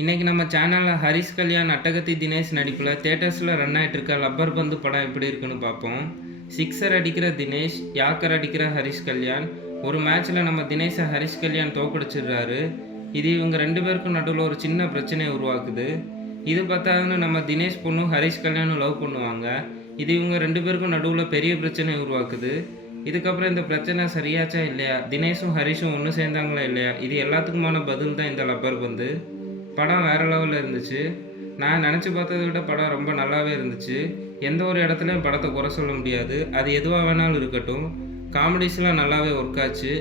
இன்றைக்கி நம்ம சேனலில் ஹரிஷ் கல்யாண், அட்டகத்தி தினேஷ் நடிப்பில் தேட்டர்ஸில் ரன் ஆகிட்டு இருக்க லப்பர் பந்து படம் எப்படி இருக்குன்னு பார்ப்போம். சிக்ஸர் அடிக்கிற தினேஷ், யாக்கர் அடிக்கிற ஹரிஷ் கல்யாண். ஒரு மேட்ச்சில் நம்ம தினேஷை ஹரிஷ் கல்யாண் தோக்கடிச்சிடுறாரு. இது இவங்க ரெண்டு பேருக்கும் நடுவில் ஒரு சின்ன பிரச்சனையை உருவாக்குது. இது பார்த்தாதுன்னு நம்ம தினேஷ் பொண்ணும் ஹரிஷ் கல்யாணும் லவ் பண்ணுவாங்க. இது இவங்க ரெண்டு பேருக்கும் நடுவில் பெரிய பிரச்சனையை உருவாக்குது. இதுக்கப்புறம் இந்த பிரச்சனை சரியாச்சா இல்லையா, தினேஷும் ஹரிஷும் ஒன்று சேர்ந்தாங்களா இல்லையா, இது எல்லாத்துக்குமான பதில் தான் இந்த லப்பர் பந்து. படம் வேறு லெவலில் இருந்துச்சு. நான் நினச்சி பார்த்ததை விட படம் ரொம்ப நல்லாவே இருந்துச்சு. எந்த ஒரு இடத்துலையும் படத்தை குறை சொல்ல முடியாது. அது எதுவாக வேணாலும் இருக்கட்டும். காமெடிஸ்லாம் நல்லாவே ஒர்க் ஆச்சு.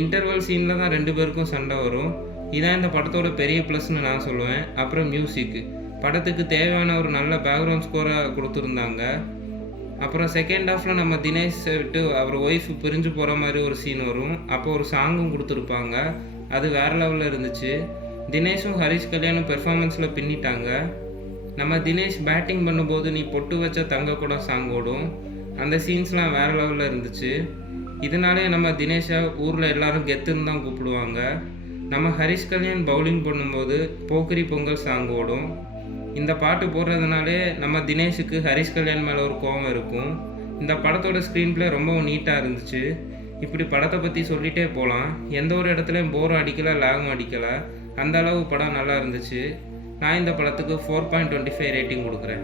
இன்டர்வல் சீனில் தான் ரெண்டு பேருக்கும் சண்டை வரும். இதான் இந்த படத்தோட பெரிய ப்ளஸ்ன்னு நான் சொல்லுவேன். அப்புறம் மியூசிக்கு, படத்துக்கு தேவையான ஒரு நல்ல பேக்ரவுண்ட் ஸ்கோராக கொடுத்துருந்தாங்க. அப்புறம் செகண்ட் ஹாஃபில் நம்ம தினேஷை விட்டு அவர் ஒய்ஃப் பிரிஞ்சு போகிற மாதிரி ஒரு சீன் வரும். அப்போ ஒரு சாங்கும் கொடுத்துருப்பாங்க. அது வேறு லெவலில் இருந்துச்சு. தினேஷும் ஹரிஷ் கல்யாணும் பெர்ஃபார்மன்ஸில் பின்னிட்டாங்க. நம்ம தினேஷ் பேட்டிங் பண்ணும்போது நீ பொட்டு வச்ச தங்க கூட சாங் ஓடும். அந்த சீன்ஸ்லாம் வேறு லெவலில் இருந்துச்சு. இதனாலே நம்ம தினேஷை ஊரில் எல்லாரும் கெத்துன்னு தான் கூப்பிடுவாங்க. நம்ம ஹரிஷ் கல்யாண் பவுலிங் பண்ணும்போது போக்கிரி பொங்கல் சாங் ஓடும். இந்த பாட்டு போடுறதுனாலே நம்ம தினேஷுக்கு ஹரிஷ் கல்யாண் மேலே ஒரு கோவம் இருக்கும். இந்த படத்தோட ஸ்க்ரீன் ப்ளே ரொம்பவும் நீட்டாக இருந்துச்சு. இப்படி படத்தை பற்றி சொல்லிகிட்டே போகலாம். எந்த ஒரு இடத்துலையும் போரும் அடிக்கலை, லேகும் அடிக்கலை. அந்த அளவு படம் நல்லா இருந்துச்சு. நான் இந்த படத்துக்கு 4.25 ரேட்டிங் கொடுக்குறேன்.